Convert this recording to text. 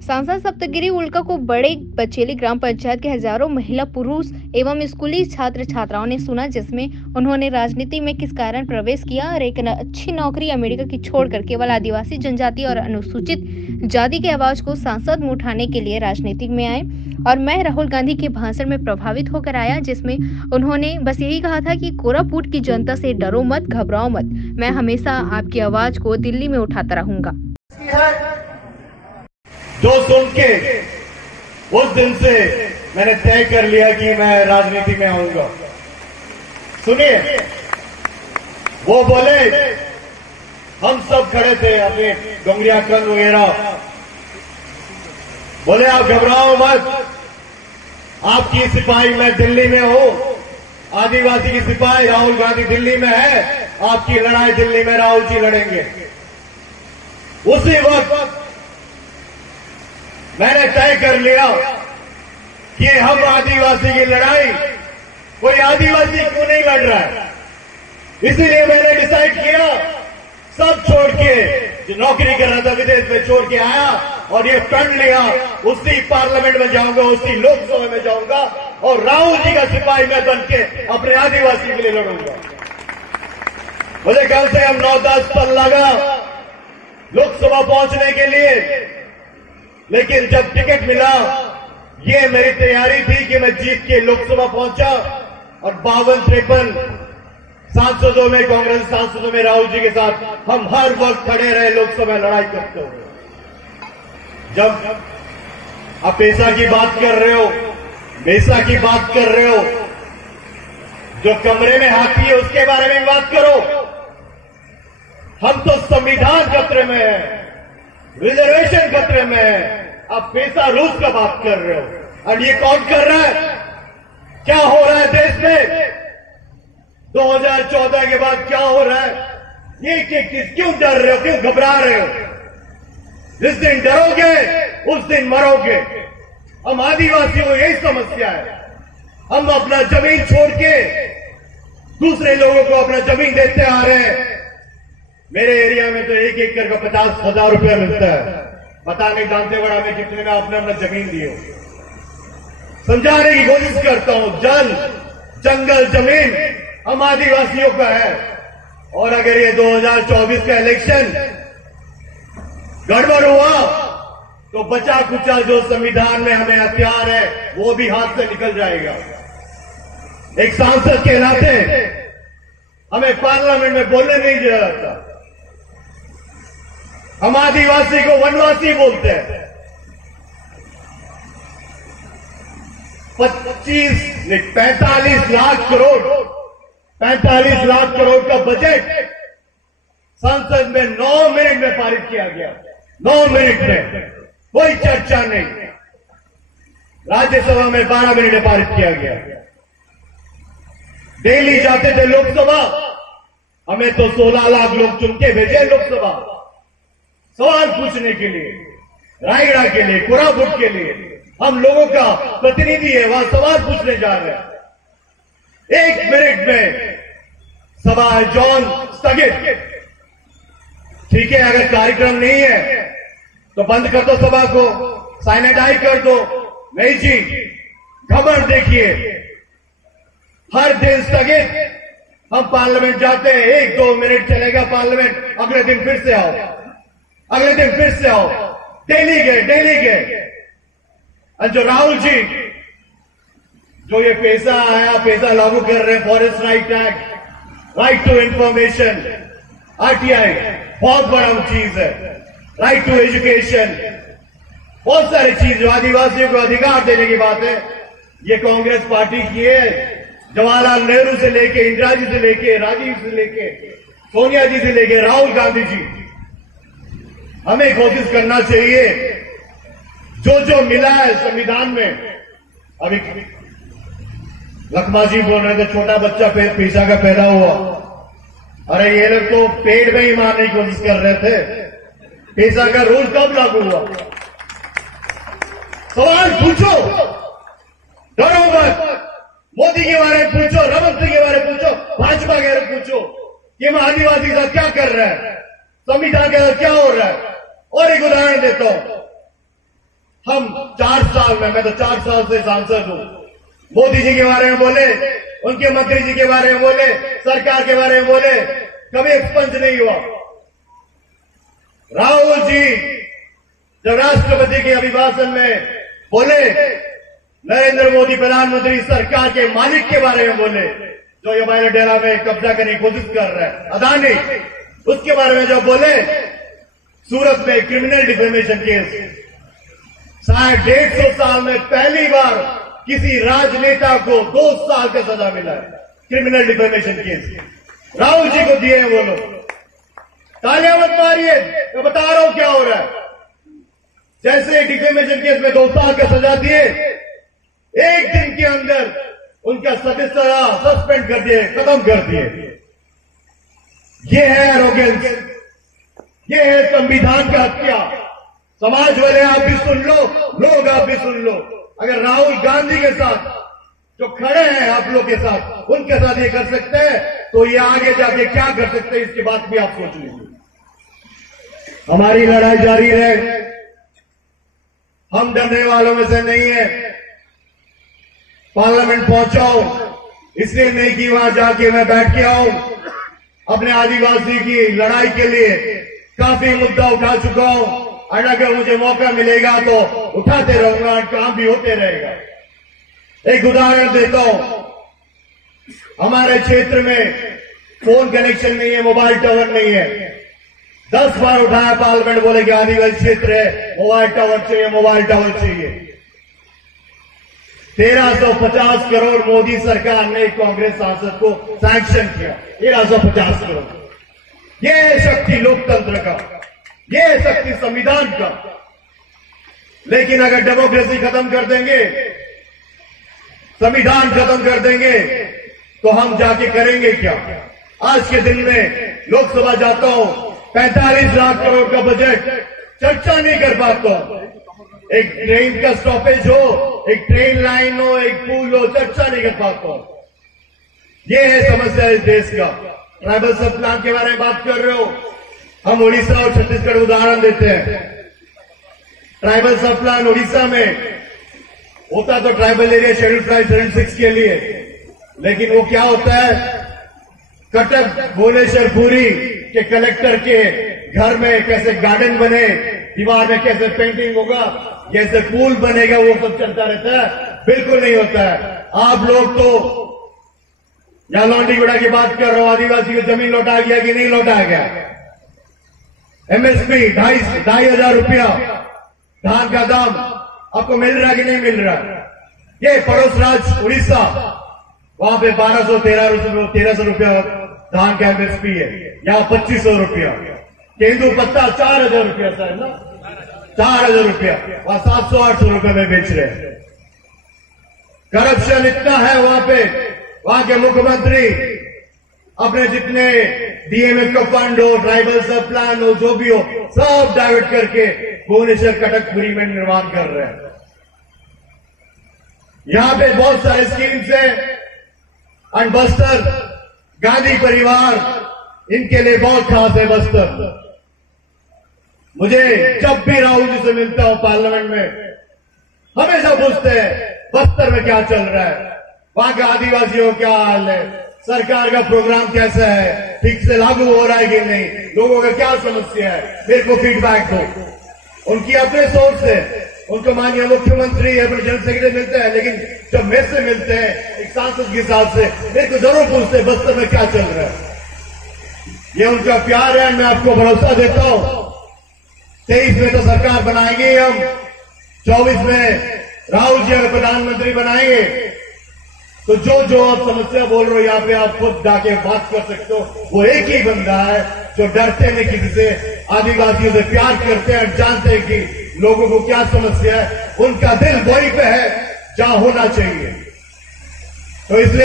सांसद सप्तगिरी उल्का को बड़े बचेली ग्राम पंचायत के हजारों महिला पुरुष एवं स्कूली छात्र छात्राओं ने सुना, जिसमें उन्होंने राजनीति में किस कारण प्रवेश किया और एक अच्छी नौकरी अमेरिका की छोड़कर केवल आदिवासी जनजाति और अनुसूचित जाति की आवाज को सांसद में उठाने के लिए राजनीति में आए। और मैं राहुल गांधी के भाषण में प्रभावित होकर आया, जिसमें उन्होंने बस यही कहा था कि कोरापुट की जनता से डरो मत, घबराओ मत, मैं हमेशा आपकी आवाज को दिल्ली में उठाता रहूंगा। जो सुन के उस दिन से मैंने तय कर लिया कि मैं राजनीति में आऊंगा। सुनिए, वो बोले, हम सब खड़े थे अपने डोंगरिया कंग वगैरह, बोले आप घबराओ मत, आपकी सिपाही मैं दिल्ली में हूं, आदिवासी की सिपाही राहुल गांधी दिल्ली में है, आपकी लड़ाई दिल्ली में राहुल जी लड़ेंगे। उसी वक्त मैंने तय कर लिया कि हम आदिवासी की लड़ाई, कोई आदिवासी क्यों नहीं लड़ रहा है, इसीलिए मैंने डिसाइड किया, सब छोड़ के, जो नौकरी कर रहा था विदेश में छोड़ के आया और ये प्रण लिया, उसी पार्लियामेंट में जाऊंगा, उसी लोकसभा में जाऊंगा और राहुल जी का सिपाही मैं बन के अपने आदिवासी के लिए लड़ूंगा। मुझे कल से हम 9-10 पल लगा लोकसभा पहुंचने के लिए, लेकिन जब टिकट मिला, ये मेरी तैयारी थी कि मैं जीत के लोकसभा पहुंचा और 52-53 सांसदों में, कांग्रेस सांसदों में राहुल जी के साथ हम हर वक्त खड़े रहे लोकसभा लड़ाई करते हुए। जब आप पेशा की बात कर रहे हो, मेसा की बात कर रहे हो, जो कमरे में हाथी है उसके बारे में बात करो। हम तो संविधान खतरे में है, रिजर्वेशन खतरे में है, आप पैसा रूस का बात कर रहे हो। और ये कौन कर रहा है? क्या हो रहा है देश में 2014 के बाद, क्या हो रहा है? ये क्यों डर रहे हो, क्यों घबरा रहे हो? जिस दिन डरोगे उस दिन मरोगे। हम आदिवासियों को यही समस्या है, हम अपना जमीन छोड़ के दूसरे लोगों को अपना जमीन देते आ रहे हैं। मेरे एरिया में तो 1 एकड़ का 50,000 रुपया मिलता है, पता नहीं दांतेवाड़ा में कितने में आपने अपना जमीन दी हो। समझाने की कोशिश करता हूं, जल, जंगल, जमीन हम आदिवासियों का है। और अगर ये 2024 का इलेक्शन गड़बड़ हुआ तो बचा कुचा जो संविधान में हमें हथियार है वो भी हाथ से निकल जाएगा। एक सांसद के नाते हमें पार्लियामेंट में बोलने नहीं दिया जाता। हम आदिवासी को वनवासी बोलते हैं। 45 लाख करोड़ का बजट संसद में 9 मिनट में पारित किया गया। 9 मिनट में, कोई चर्चा नहीं। राज्यसभा में 12 मिनट में पारित किया गया। दिल्ली जाते थे लोकसभा, हमें तो 16 लाख लोग चुन के भेजे लोकसभा सवाल पूछने के लिए, रायगढ़ के लिए, कोरापुट के लिए। हम लोगों का प्रतिनिधि है, वहां सवाल पूछने जा रहे हैं। 1 मिनट में सभा जॉन स्थगित। ठीक है, अगर कार्यक्रम नहीं है तो बंद कर दो सभा को, सैनिटाइज कर दो। नहीं जी, खबर देखिए, हर दिन स्थगित। हम पार्लियामेंट जाते हैं, 1-2 मिनट चलेगा पार्लियामेंट, अगले दिन फिर से आओ, अगले दिन फिर से आओ। डेली गए। और जो राहुल जी जो ये पैसा आया, पैसा लागू कर रहे हैं, forest right act, right to information, RTI, बहुत बड़ा चीज है, राइट टू एजुकेशन, बहुत सारी चीज जो आदिवासियों को अधिकार देने की बात है। ये कांग्रेस पार्टी की है। जवाहरलाल नेहरू से लेके, इंदिरा जी से लेके, राजीव से लेके, सोनिया जी से लेके, राहुल गांधी जी। हमें कोशिश करना चाहिए, जो मिला है संविधान में। अभी लखमा जी बोल रहे थे, छोटा बच्चा पैसा का पैदा हुआ। अरे ये लोग तो पेड़ में ही मारने की कोशिश कर रहे थे। पैसा का रूल कब लागू हुआ? सवाल पूछो, डरो मत। मोदी के बारे में पूछो, रमन सिंह के बारे में पूछो, भाजपा के बारे में पूछो कि हम आदिवासी के साथ क्या कर रहे हैं, संविधान के साथ क्या हो रहा है। और एक उदाहरण देता हूं, हम 4 साल में, मैं तो 4 साल से सांसद हूं, मोदी जी के बारे में बोले, उनके मंत्री जी के बारे में बोले, सरकार के बारे में बोले, कभी एक्सपंज नहीं हुआ। राहुल जी जब राष्ट्रपति के अभिभाषण में बोले, नरेंद्र मोदी प्रधानमंत्री सरकार के मालिक के बारे में बोले, जो ये हमारे डेरा में कब्जा करने की कोशिश कर रहा है, अदानी, उसके बारे में जब बोले, सूरत में क्रिमिनल डिफेमेशन केस, शायद 150 साल में पहली बार किसी राजनेता को 2 साल का सजा मिला है, criminal defamation case Rahul ji को दिए हैं वो लोग। तालियां मत मारिए, मैं बता रहा हूं क्या हो रहा है। जैसे डिफेमेशन केस में 2 साल का सजा दिए, 1 दिन के अंदर उनका सदस्यता सस्पेंड कर दिए, खत्म कर दिए। ये है एरोगेंस, ये है संविधान का हत्या। समाज वाले आप भी सुन लो, लोग आप भी सुन लो। अगर राहुल गांधी के साथ जो खड़े हैं आप लोग के साथ, उनके साथ ये कर सकते हैं, तो ये आगे जाके क्या कर सकते हैं, इसकी बात भी आप सोच लीजिए। हमारी लड़ाई जारी रहे, हम डरने वालों में से नहीं है। पार्लियामेंट पहुंचाओ इसलिए नहीं कि वहां जाके मैं बैठ के आऊं, अपने आदिवासी की लड़ाई के लिए काफी मुद्दा उठा चुका हूं, और अगर मुझे मौका मिलेगा तो उठाते रहूंगा, काम भी होते रहेगा। एक उदाहरण देता हूं, हमारे क्षेत्र में फोन कनेक्शन नहीं है, मोबाइल टावर नहीं है। 10 बार उठाया पार्लियामेंट, बोले कि आदिवासी क्षेत्र है, मोबाइल टावर चाहिए, मोबाइल टावर चाहिए। 1350 करोड़ मोदी सरकार ने कांग्रेस सांसद को सैंक्शन किया, 1350 करोड़। यह है शक्ति लोकतंत्र का, यह है शक्ति संविधान का। लेकिन अगर डेमोक्रेसी खत्म कर देंगे, संविधान खत्म कर देंगे, तो हम जाके करेंगे क्या? आज के दिन में लोकसभा जाता हूं, 45 लाख करोड़ का बजट चर्चा नहीं कर पाता हूं। एक ट्रेन का स्टॉपेज हो, एक ट्रेन लाइन हो, एक पुल हो, चर्चा नहीं कर पाता हूं। यह है समस्या इस देश का। ट्राइबल सब प्लान के बारे में बात कर रहे हो, हम उड़ीसा और छत्तीसगढ़ उदाहरण देते हैं। ट्राइबल सब प्लान उड़ीसा में होता तो tribal area schedule tribe schedule 6 के लिए, लेकिन वो क्या होता है, कटक भुवनेश्वर पुरी के कलेक्टर के घर में कैसे गार्डन बने, दीवार में कैसे पेंटिंग होगा, कैसे पुल बनेगा, वो सब चलता रहता है। बिल्कुल नहीं होता है। आप लोग तो यहां लौंडीगुड़ा की बात कर रहे हो, आदिवासी की जमीन लौटा गया कि नहीं लौटा गया? MSP 2,500 रुपया धान का दाम आपको मिल रहा है कि नहीं मिल रहा? ये पड़ोस राज्य उड़ीसा, वहां पे 1300 रुपया धान का MSP है, यहां 2500 रुपया। तेंदू पत्ता 4,000 रुपया सर ना, 4,000 रुपया, वहां 700-800 रुपये में बेच रहे हैं। करप्शन इतना है वहां पे, वहां के मुख्यमंत्री अपने जितने DMF का फंड हो, ट्राइबल सब प्लान हो, जो भी हो, सब डाइवर्ट करके भुवनेश्वर कटकपुरी में निर्माण कर रहे हैं। यहां पे बहुत सारे स्कीम्स हैं, और बस्तर गांधी परिवार, इनके लिए बहुत खास है बस्तर। मुझे जब भी राहुल जी से मिलता हूं पार्लियामेंट में, हमेशा पूछते हैं बस्तर में क्या चल रहा है, वहां के आदिवासियों क्या हाल है, सरकार का प्रोग्राम कैसा है, ठीक से लागू हो रहा है कि नहीं, लोगों का क्या समस्या है, मेरे को फीडबैक दो। उनकी अपने सोच है, उनको माननीय मुख्यमंत्री अपने जनरल सेक्रेटरी मिलते हैं, लेकिन जब मेरे से मिलते हैं एक सांसद के हिसाब से, मेरे को जरूर पूछते हैं बस्तर में क्या चल रहा है। ये उनका प्यार है, मैं आपको भरोसा देता हूं। 23 में तो सरकार बनाएंगे हम, 24 में राहुल जी अगर प्रधानमंत्री बनाएंगे, तो जो आप समस्या बोल रहे हो यहाँ पे आप खुद जाके बात कर सकते हो। वो एक ही बंदा है जो डरते नहीं किसी से, आदिवासियों से प्यार करते हैं, जानते हैं कि लोगों को क्या समस्या है, उनका दिल वहीं पे है जहां होना चाहिए। तो इसलिए